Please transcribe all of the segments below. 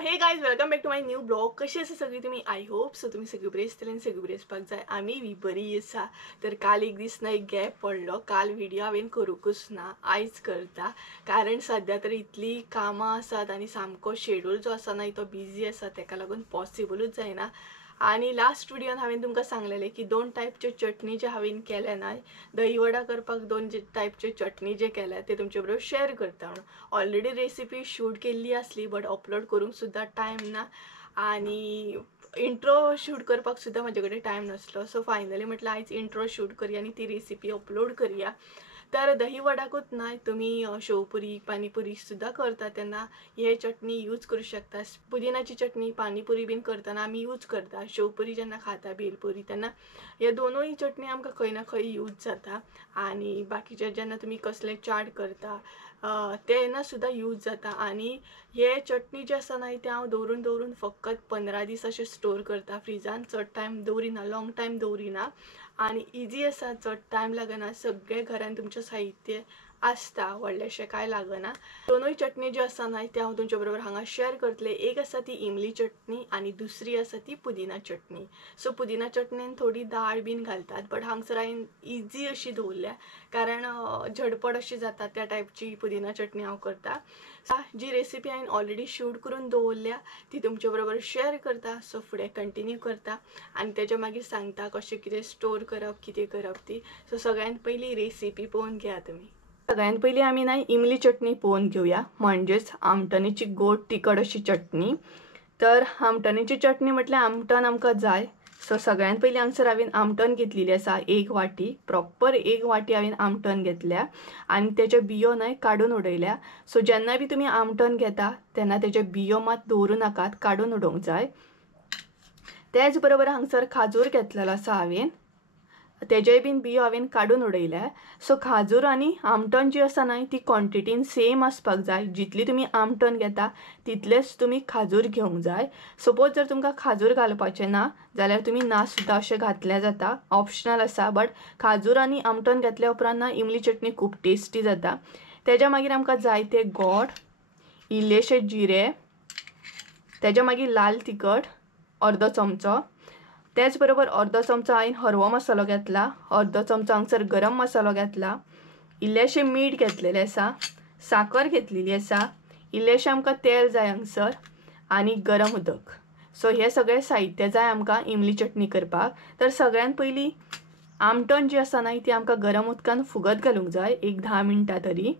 हे guys welcome back to my new blog. कशी आसा सगळी तुमी? आय होप सो तुमी सगळी बरी आसतली आनी सगळी बरी आसपाक जाय. आमी बरी आसा. तर काल एक दीस ना एक गॅप पडलो. काल व्हिडिओ हांवें करूंकच ना, आयज करता. कारण सध्या तर इतली कामां आसात आनी सामको शेड्यूल जो आसा ना तो बिजी आसा, तेका लागून पॉसिबलूच जायना. आणि लास्ट व्हिडिओन हांवें तुमकां सांगलेलें की 2 टायपचे चटणी जे हांवें केल्या ना, दही वडा करपाक 2 टायपचे चटणी जे केल्या ते तुमचे बरोबर शेअर करता. म्हणून ऑलरेडी रेसिपी शूट केल्ली आसली, बट अपलोड करूंक सुद्धा टायम ना आणि इंट्रो शूट करपाक सुद्धा म्हजे कडेन टायम नासलो. सो फायनली म्हटलं आयज इंट्रो शूट करूया आणि ती रेसिपी अपलोड करूया. तर दही वडाकूच नाही, तुम्ही शेवपुरी पाणीपुरी सुद्धा करता तेन्ना हे चटणी यूज करू शकता. पुदिनाची चटणी पाणीपुरी बीन करतना आमी यूज करता. शेवपुरी जेन्ना खाता भेलपुरी तेन्ना हे दोनूय चटणी आमकां खंय ना खंय यूज जाता. आणि बाकीचे जेन्ना तुम्ही कसले चाट करता तेन्ना सुद्धा यूज जाता. आणि हे चटणी जे आसा ना ते हांव दवरून फकत 15 दीस अशें स्टोर करता फ्रिजान. चड टायम दवरिना, लॉंग टायम दवरिना. आणि इजी आसा, चड टायम लागना. सगळे घरान तुमचे साहित्य आसता, व्हडलेशें काय लागना. दोनूय चटणी जी आसा ना ते हांव तुमचे बरोबर हांगा शेअर करतले. एक आसा ती इमली चटणी आणि दुसरी आसा ती पुदिना चटणी. सो पुदिना चटणीन थोडी दाळ बीन घालतात, बट हांगसर हांवें इजी अशी दवरल्या कारण झटपट अशी जाता त्या टायपची पुदिना चटणी हांव करता. जी रेसिपी हांवें ऑलरेडी शूट करून दवरल्या ती तुमचे बरोबर शेअर करता. सो फुडें कंटिन्यू करता आणि त्याच्या मागीर सांगता कशें कितें स्टोर करप, कितें करप ती. सो सगळ्यात पयली रेसिपी पळोवन घ्या तुम्ही. सगळ्यात पयली आमी ना इमली चटणी पळोवन घेवया, म्हणजेच आमटणीची गोड तिखट अशी चटणी. तर आमटणीची चटणी म्हटल्यार आमटण आमकां जाय. सो सगळ्यात पयली हांगसर हांवें आमटण घेतलेली आसा 1 वाटी, प्रॉपर 1 वाटी हांवें आमटण घेतल्या आणि तेजे बियो न्हय काडून उडयल्या. सो जेन्ना बी तुमी आमटण घेता तेन्ना तेजे बियो मात दवरूं नाकात, काडून उडोवंक जाय. तेच बरोबर हांगसर खाजूर घेतलेलो आसा हांवें, तेजे बीन बियो हांवें काडून उडयल्या. सो खाजूर आनी आमटण जी आसा ना ती क्वॉन्टिटीन सेम आसपाक जाय. जितली तुमी आमटण घेता तितलेच तुमी खाजूर घेवंक जाय. सपोज जर तुमकां खाजूर घालपाचें ना जाल्यार तुमी ना सुद्धा अशें घातलें जाता, ऑप्शनल आसा. बट खाजूर आनी आमटण घातल्या उपरांत ना इमली चटणी खूब टेस्टी जाता. तेज्या मागीर आमकां जाय ते गोड, इल्लेशे जिरे, तेज्या मागीर लाल तिखट अर्दो चमचो, तेच बरोबर अर्दो चमचो हांवें हरवो मसालो घेतला, अर्दो चमचो हांगसर गरम मसालो घेतला, इल्लेशें मीठ घेतलेलें आसा, साखर घेतलेली आसा, इल्लेशें आमकां तेल जाय हांगसर आनी गरम उदक. सो हे सगळे साहित्य जाय आमकां इमली चटणी करपाक. तर सगळ्यात पयली आमटण जी आसा ना ती आमकां गरम उदकान फुगत घालूंक जाय, एक 10 मिनटां तरी.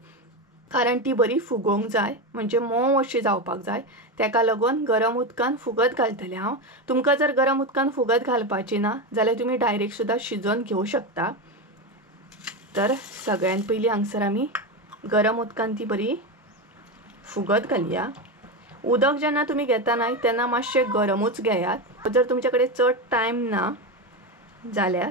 कारण ती बरी फुगोवंक जाय, म्हणजे मोव अशी जावपाक जाय. तेका लागून गरम उदकान फुगत घालतलें हांव. तुमकां जर गरम उदकान फुगत घालपाची ना जाल्यार तुमी डायरेक्ट सुद्धा शिजोवन घेवं शकता. तर सगळ्यात पयली हांगसर आमी गरम उदकान ती बरी फुगत घालया. उदक जेन्ना तुमी घेता ना तेन्ना मातशें गरमूच घेयात. जर तुमचे कडेन चड टायम ना जाल्यार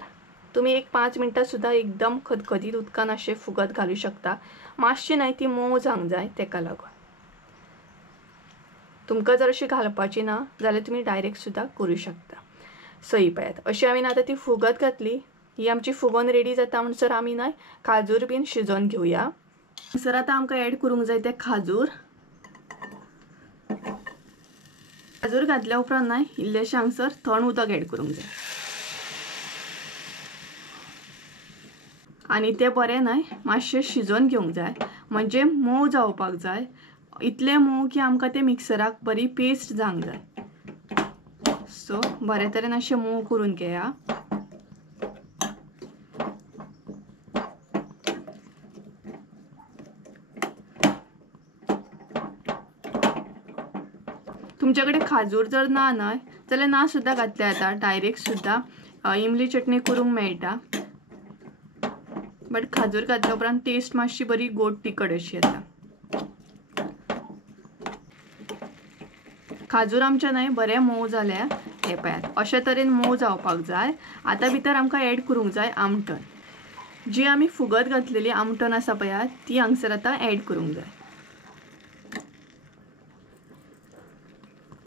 तुम्ही एक 5 मिनटां सुद्धा एकदम खतखतीत उदकान अशें फुगत घालू शकता. मातशी न्हय ती मोव जावंक जाय, तेका लागून. तुमकां जर अशी घालपाची ना जाल्यार तुमी डायरेक्ट सुद्धा करू शकता. सो ही पळयात अशी हांवें आतां ती फुगत घातली. ही आमची फुगोन रेडी जाता म्हणसर आमी न्हय खाजूर बीन शिजोवन घेवया. सर आतां आमकां ऍड करूंक जाय ते खाजूर. खाजूर घातल्या उपरांत न्हय इल्लेशें हांगसर थंड उदक ऍड करूंक जाय आणि ते बरें न्हय मातशें शिजोवन घेवंक जाय, म्हणजे मोव जावपाक जाय. इतलें मोव की आमकां ते मिक्सराक बरी पेस्ट जावंक जाय. सो बरे तरेन अशें मोव करून घेया. तुमचे कडेन खाजूर जर ना न्हय जाल्यार ना सुद्धा घातल्या जाता, डायरेक्ट सुद्धा इमली चटणी करूंक मेळटा. बट खाजूर घातल्या उपरांत टेस्ट मातशी बरी गोड तिखट अशी येता. खाजूर आमचे न्हय बरे मोव जाल्या. हे पळयात अशे तरेन मोव जावपाक जाय. आतां भितर आमकां ऍड करूंक जाय आमटण. जी आमी फुगत घातलेली आमटण आसा पळयात ती हांगसर आतां ऍड करूंक जाय.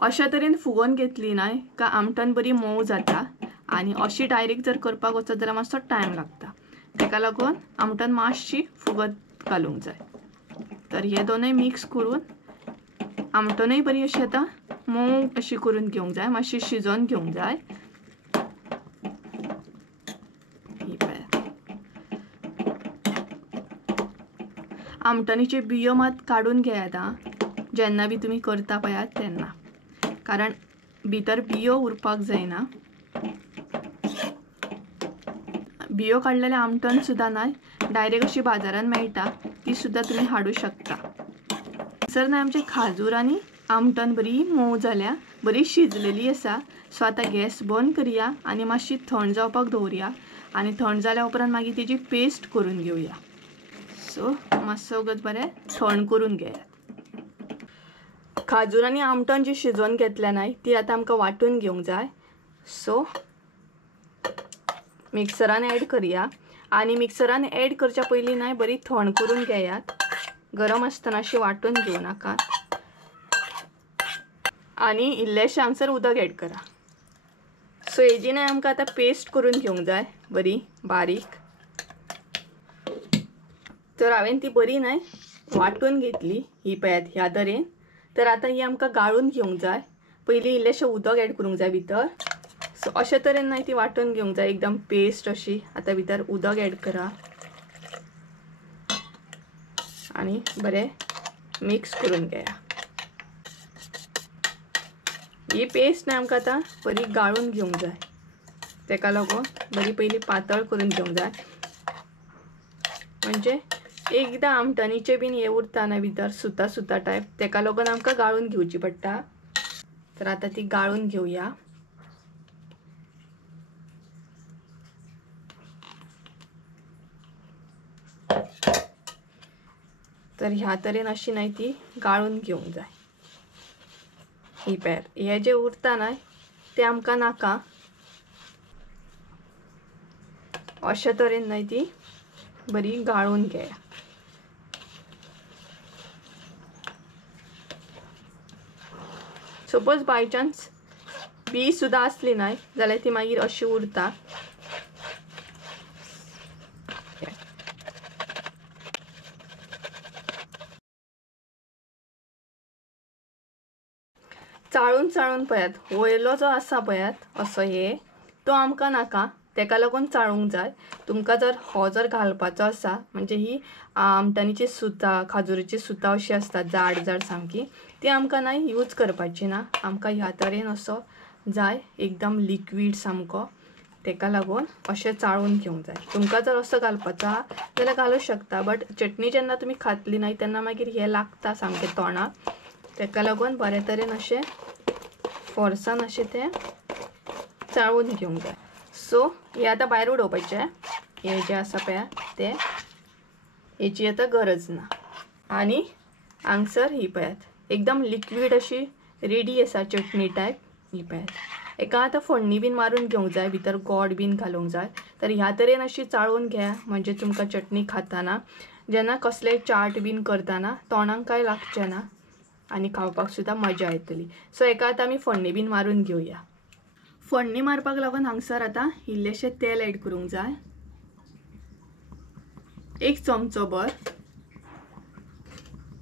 अशा तरेन फुगोवन घेतली न्हय का आमटण बरी मोव जाता. आणि अशी डायरेक्ट जर करपाक वचत जाल्यार मातसो टायम लागता. तेका लागून आमटण मातशी फुगत घालूंक जाय. तर हे दोनूय मिक्स करून आमटणूय बरी अशी आतां मोव अशी करून घेवंक जाय, मातशी शिजोवन घेवंक जाय। ही पळय, आमटाणीचे बियो मात काढून घेयात आं जेन्ना बी तुमी करता पळयात तेन्ना, कारण भितर बियो उरपाक जायना। बियो काडलेले आमटण सुद्धा नाही, डायरेक्ट अशी बाजारात मेळटा ती सुद्धा तुम्ही हाडू शकता। सर ना आमचे खाजूर आनी आमटण बरी मोव जाल्या, बरी शिजलेली आसा। सो आता गॅस बंद करूया आनी मातशी थंड जावपाक दवरुया आनी थंड जाल्या उपरांत मागीर तेजी पेस्ट करून घेवया। सो मातसो वगत बरें थंड करून घेयात। खाजूर आनी आमटण जी शिजोवन घेतल्या नाही ती आता आमकां वाटून घेवंक जाय। सो मिक्सरान ॲड करूया आनी मिक्सरान ॲड करच्या पयलीं नाही बरी थंड करून घेयात, गरम आसतना अशी वाटून घेवं नाका आनी इल्लेशें हांगसर उदक ॲड करा। सो हेजी नाही आमकां आतां पेस्ट करून घेवंक जाय बरी बारीक। तर हांवें ती बरी नाही वाटून घेतली, ही पळयात ह्या तरेन। तर आता ही आमकां गाळून घेवंक जाय, पयलीं इल्लेशें उदक ॲड करूंक जाय भितर। सो अशे तरेन नाही ती वाटून घेवंक जाय एकदम पेस्ट अशी। आता भितर उदक ॲड करा आनी बरें मिक्स करून घेया। ही पेस्ट नाही आमकां आतां बरी गाळून घेवंक जाय, तेका लागून बरी पयलीं पातळ करून घेवंक जाय, म्हणजे एकदां आमटणीचे बीन हे उरता ना भितर सुता सुता टायप, तेका लागून आमकां गाळून घेवची पडटा। तर आता ती गाळून घेवया। तर ह्या तरेन अशी नाही ती गाळून घेवंक जाय। ही पळयात, हे जे उरता ना ते आमकां नाका, अशे तरेन नाही ती बरी गाळून घेया। सपोज बाय चान्स बी सुद्धा असली नाही जाल्यार ती मागीर अशी उरता। चाळून चाळून पळयात वयलो जो आसा पळयात असो हे तो आमकां नाका, तेका लागून चाळूंक जाय। तुमकां जर हो जर घालपाचो आसा म्हणजे ही आमटणीची सुतां खाजूराची सुतां अशी आसतात जाड जाड सामकी, ती आमकां नाही यूज करपाची ना, आमकां ह्या तरेन असो जाय एकदम लिक्वीड सामको, तेका लागून अशें चाळून घेवंक जाय। तुमकां जर असो घालपाचो आहा जाल्यार घालूं शकता, बट चटणी जेन्ना तुमी खातली नाही तेन्ना मागीर हे लागता सामकें तोंडाक, तेका लागून बरे तरेन अशें फोर्सान अशें तें चाळून घेवंक जाय। सो हे आता भायर उडोवपाचें, हे जे आसा पळय ते हेची आता गरज ना। आनी हांगसर ही पळयात एकदम लिक्वीड अशी रेडी आसा चटणी टायप। ही पळयात एका आता फोडणी बीन मारून घेवंक जाय, भितर गोड बीन घालूंक जाय। तर ह्या तरेन अशी चाळून घ्या, म्हणजे तुमकां चटणी खाताना जेन्ना कसलेय चाट बीन करताना तोंडाक काय लागचें ना आनी खावपाक सुद्धा मजा येतली। सो एका आता आमी फोडणी बीन मारून घेवया। फोडणी मारपाक लागून हांगसर आता इल्लेशें तेल ॲड करूंक जाय, 1 चमचो भर।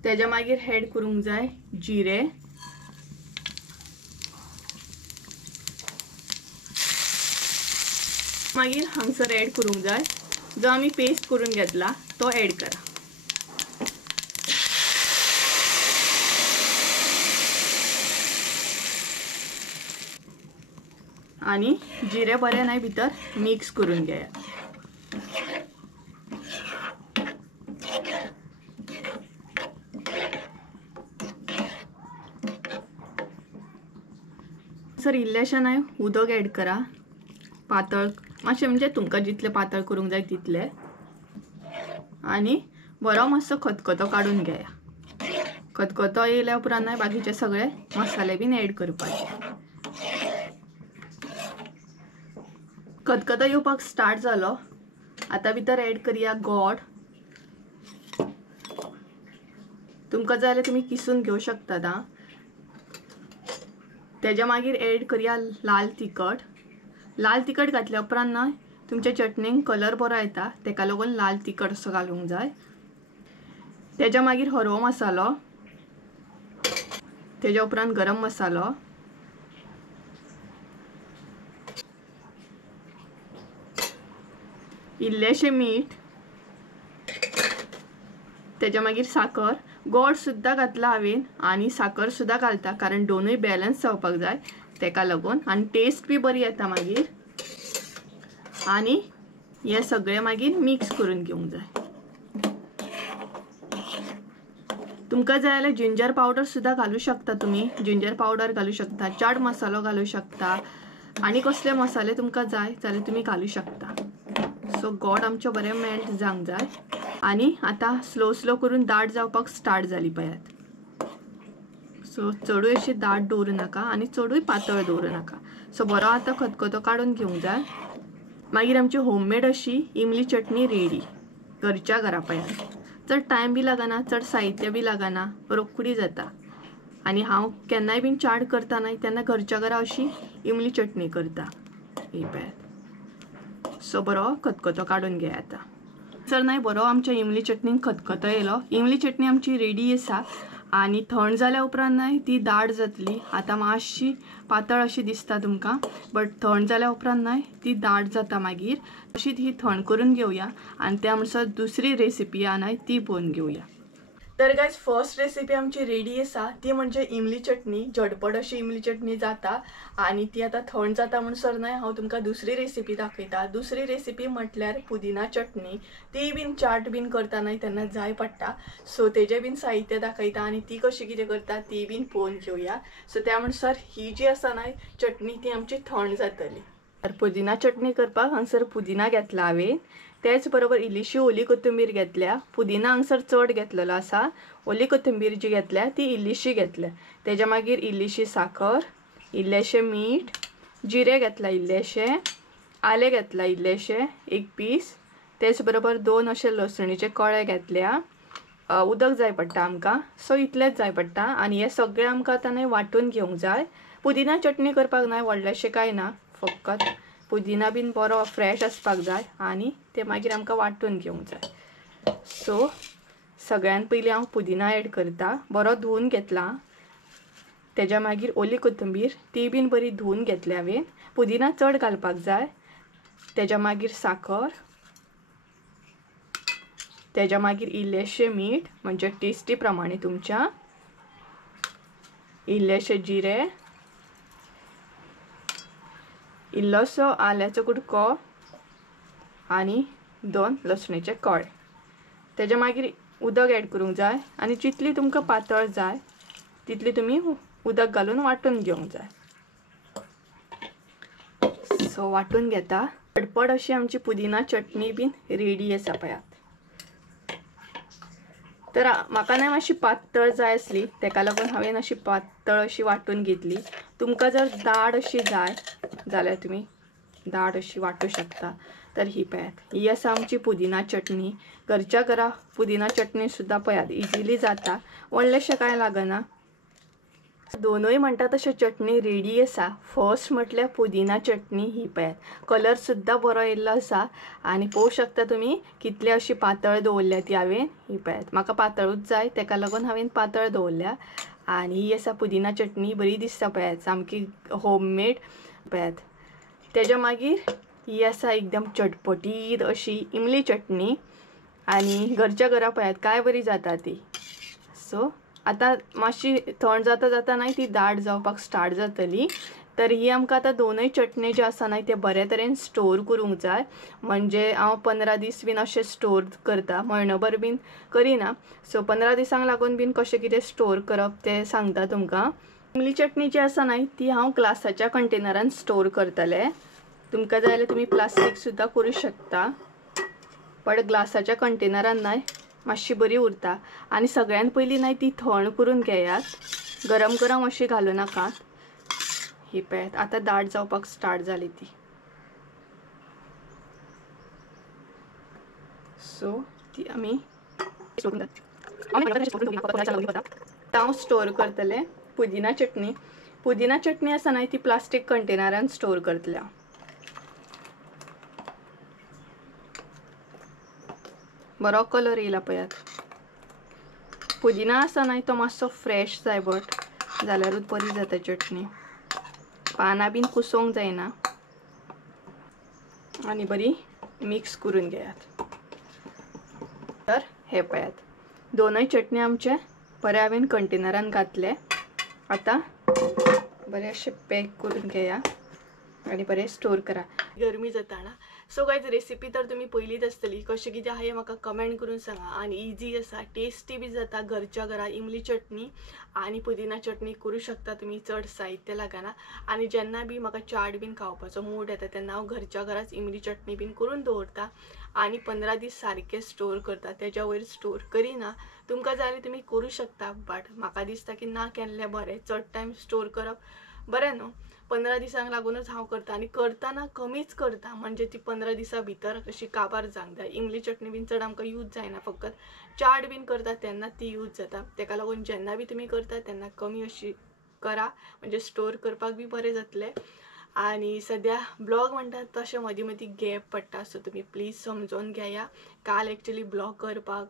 तेज्या मागीर ॲड करूंक जाय जिरे, मागीर हांगसर ॲड करूंक जाय जो आमी पेस्ट करून घेतला तो ॲड करा। आनी जिरे बरे नाही भितर मिक्स करून घेया। सर इल्लेशें नाही उदक ॲड करा, पातळ मातशें म्हणजे तुमकां जितलें पातळ करूंक जाय तितलें, आनी बरो मातसो खतखतो काडून घेया। खतखतो येयल्या उपरांत नाही बाकीचे सगळे मसाले बीन ॲड करपाचे। खतखतो येवपाक स्टार्ट जालो, आता भितर ॲड करूया गोड। तुमकां जाय जाल्यार तुमी किसून घेवं शकतात हां। तेज्या मागीर ॲड करूया लाल तिखट। लाल तिखट घातल्या उपरांत ना तुमच्या चटणीक कलर बरो येता, तेका लागून लाल तिखट असो घालूंक जाय। तेज्या मागीर हरवो मसालो, तेज्या उपरांत गरम मसालो, इल्लेशें मीठ, तेज्या मागीर साखर, गोड सुद्दां घातला हांवें आनी साखर सुद्दां घालता कारण दोनूय बॅलन्स जावपाक जाय तेका लागून आनी टेस्ट बी बरी येता मागीर. आनी हे सगळें मागीर मिक्स करून घेवंक जाय. तुमकां जाय जाल्यार जिंजर पावडर सुद्दां घालू शकता तुमी, जिंजर पावडर घालू शकता, चाट मसालो घालू शकता आनी कसले मसाले तुमकां जाय जाल्यार तुमी घालू शकता. सो गोड आमचें बरें मेल्ट जावंक जाय आनी आतां स्लो स्लो करून दाट जावपाक स्टार्ट जाली पळयात. सो चडूय अशी दाट दवरूं नाका आनी चडूय पातळ दवरूं नाका. सो बरो आतां खतखतो काडून घेवंक जाय. मागीर आमची होममेड अशी इमली चटणी रेडी घरच्या घरा पळयात. चड टायम बी लागना, चड साहित्य बी लागना, रोखडी जाता. आनी हांव केन्नाय बीन चाट करता न्हय तेन्ना घरच्या घरा अशी इमली चटणी करता. ही पळयात. सो बरो खतखतो काडून घे आतां. सर नाही बरो आमच्या इमली चटणीन खतखतो येयलो. इमली चटणी आमची रेडी आसा आनी थंड जाल्या उपरांत न्हय ती दाट जातली. आतां मातशी पातळ अशी दिसता तुमकां, बट थंड जाल्या उपरांत न्हय ती दाट जाता. मागीर अशी ही थंड करून घेवया आनी त्या म्हणसर दुसरी रेसिपी आहा न्हय ती पळोवन घेवया. तर गायज फर्स्ट रेसिपी आमची रेडी आसा ती म्हणजे इमली चटणी. झटपट अशी इमली चटणी जाता आनी ती आतां थंड जाता म्हणसर न्हय हांव तुमकां दुसरी रेसिपी दाखयता. दुसरी रेसिपी म्हटल्यार पुदिना चटणी. ती बीन चाट बीन करता न्हय तेन्ना जाय पडटा. सो तेजें बीन साहित्य दाखयता आनी ती कशी कितें करता ती बीन पळोवन घेवया. सो त्या म्हणसर ही जी आसा न्हय चटणी ती आमची थंड जातली. तर पुदिना चटणी करपाक हांगसर पुदिना घेतला हांवें. तेच बरोबर इल्लीशी ओली कोथिंबीर घेतल्या. पुदिना हांगसर चड घेतलेलो आसा. ओली कोथिंबीर जी घेतल्या ती इल्लीशी घेतल्या. तेज्या मागीर इल्लीशी साखर, इल्लेशें मीठ, जिरे घेतला इल्लेशें, आले घेतला इल्लेशें एक पीस. तेच बरोबर 2 अशे लसणीचे कळे घेतल्या. उदक जाय पडटा आमकां. सो इतलेंच जाय पडटा आनी हे सगळें आमकां आतां न्हय वांटून घेवंक जाय. पुदिना चटणी करपाक न्हय व्हडलेंशें कांय ना, फकत पुदिना बीन बरो फ्रेश आसपाक जाय आनी ते मागीर आमकां वांटून घेवंक जाय. सो सगळ्यान पयलीं हांव पुदिना एड करता. बरो धुवन घेतला. तेज्या मागीर ओली कोथिंबीर ती बीन बरी धुवन घेतल्या हांवें. पुदिना चड घालपाक जाय. तेज्या मागीर साखर, तेज्या मागीर इल्लेशें मीठ म्हणजे टेस्टी प्रमाणे तुमच्या, इल्लेशें जिरे, इल्लोसो आल्याचो कुडको आनी 2 लसणीचे कळे. तेज्या मागीर उदक एड करूंक जाय आनी जितली तुमकां पातळ जाय तितली तुमी उदक घालून वांटून घेवंक जाय. सो वांटून घेता. झटपट अशी आमची पुदिना चटणी बीन रेडी आसा पळयात. तर म्हाका न्हय मातशी पातळ जाय आसली तेका लागून हांवें अशी पातळ अशी वांटून घेतली. तुमकां जर दाट अशी जाय जाल्यार तुमी दाट अशी वांटू शकता. तर ही पळयात ही आसा आमची पुदिना चटणी. घरच्या घरा पुदिना चटणी सुद्दां पळयात इजिली जाता, व्हडलेंशें कांय लागना. दोनूय म्हणटा तशें चटणी रेडी आसा. फर्स्ट म्हटल्यार पुदिना चटणी ही पळयात. कलर सुद्दां बरो येयल्लो आसा आनी पळोवंक शकता तुमी कितली अशी पातळ दवरल्या ती हांवें. ही पळयात म्हाका पातळूच जाय तेका लागून हांवें पातळ दवरल्या. आनी ही आसा पुदिना चटणी बरी दिसता पळयात, सामकी होममेड पळयात. तेज्या मागीर ही आसा एकदम चटपटीत अशी इमली चटणी आनी घरच्या घरा पळयात काय बरी जाता ती. सो आतां मातशी थंड जाता जाता न्हय ती दाट जावपाक स्टार्ट जातली. तर ही आमकां आतां दोनूय चटणी ज्यो आसा न्हय ते बरे तरेन स्टोर करूंक जाय. म्हणजे हांव 15 दीस बीन अशें स्टोर करता, म्हयनोभर बीन करिना. सो 15 दिसांक लागून बीन कशें कितें स्टोर करप तें सांगता तुमकां. इमली चटणी जी आसा न्हय ती हांव ग्लासाच्या कंटेनरान स्टोर करतलें. तुमकां जाय जाल्यार तुमी प्लास्टीक सुद्दां करूं शकता, बट ग्लासाच्या कंटेनरान न्हय मातशी बरी उरता. आनी सगळ्यान पयलीं न्हय ती थंड करून घेयात, गरम गरम अशी घालूं नाकात. ही पळयात आतां दाट जावपाक स्टार्ट जाली ती. सो ती आमी हांव स्टोर करतलें. पुदिना चटणी आसा न्हय ती प्लास्टीक कंटेनरान स्टोर करतलें. बरो कलर येयला पळयात. पुदिना आसा न्हय तो मातसो फ्रेश जाय, बट जाल्यारूच बरी जाता चटणी. पानां बीन कुसोंक जायना आणि बरी मिक्स करून घेयात. तर हे पळयात दोनय चटणी आमचे बरे हांवें कंटेनरान घातले. आता बरे अशे पॅक करून घेया आणि बरे स्टोर करा. गरमी जाता ना. सो गायज रेसिपी तर तुम्ही पयलीच आसतली. कशें कितें आहा म्हाका कमेंट करून सांगा. आणि इजी आसा, टेस्टी बी जाता. घरच्या घरा इमली चटणी आणि पुदिना चटणी करू शकता तुम्ही. चड साहित्य लागना. आणि जेन्ना बी म्हाका चाट बीन खावपाचो मूड येता तेन्ना हांव घरच्या घराच इमली चटणी बीन करून दवरता आणि 15 दीस सारखे स्टोर करता. तेच्या वयर स्टोर करिना. तुमकां जाय जाल्यार तुमी करू शकता, बट म्हाका दिसता की ना केल्लें बरें. चड टायम स्टोर करप बरें न्हू. 15 दिसांक लागूनच हांव करता आणि करतना कमीच करता, म्हणजे ती 15 दिसां भितर अशी काबार जावंक जाय. इमली चटणी बीन चड आमकां यूज जायना, फकत चाट बीन करता तेन्ना ती यूज जाता. तेका लागून जेन्ना बी तुमी करता तेन्ना कमी अशी करा, म्हणजे स्टोर करपाक बी बरें जातलें. आणि सध्या ब्लॉग म्हणटा तशें मदीं मदीं गॅप पडटा, सो तुमी प्लीज समजून घेया. काल एक्चुअली ब्लॉग करपाक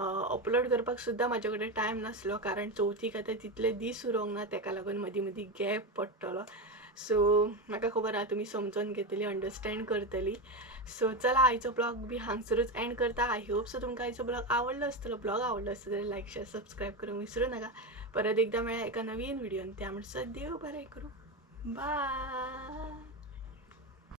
अपलोड करपाक सुद्दां म्हाजे कडेन टायम नासलो, कारण चवथीक आतां तितले दीस उरोंक ना, तेका लागून मदीं मदीं गॅप पडटलो. सो म्हाका खबर आहा तुमी समजून घेतली, अंडरस्टँड करतली. सो चला आयचो ब्लॉग बी हांगसरूच एंड करता. आय होप सो तुमकां आयचो ब्लॉग आवडलो आसतलो. ब्लॉग आवडलो आसता जाल्यार लायक शेअर सबस्क्राईब करूंक विसरू नका. परत एकदा मेळ्या एका नवीन व्हिडिओन. त्या म्हणसर देव बरें करूं. बाय.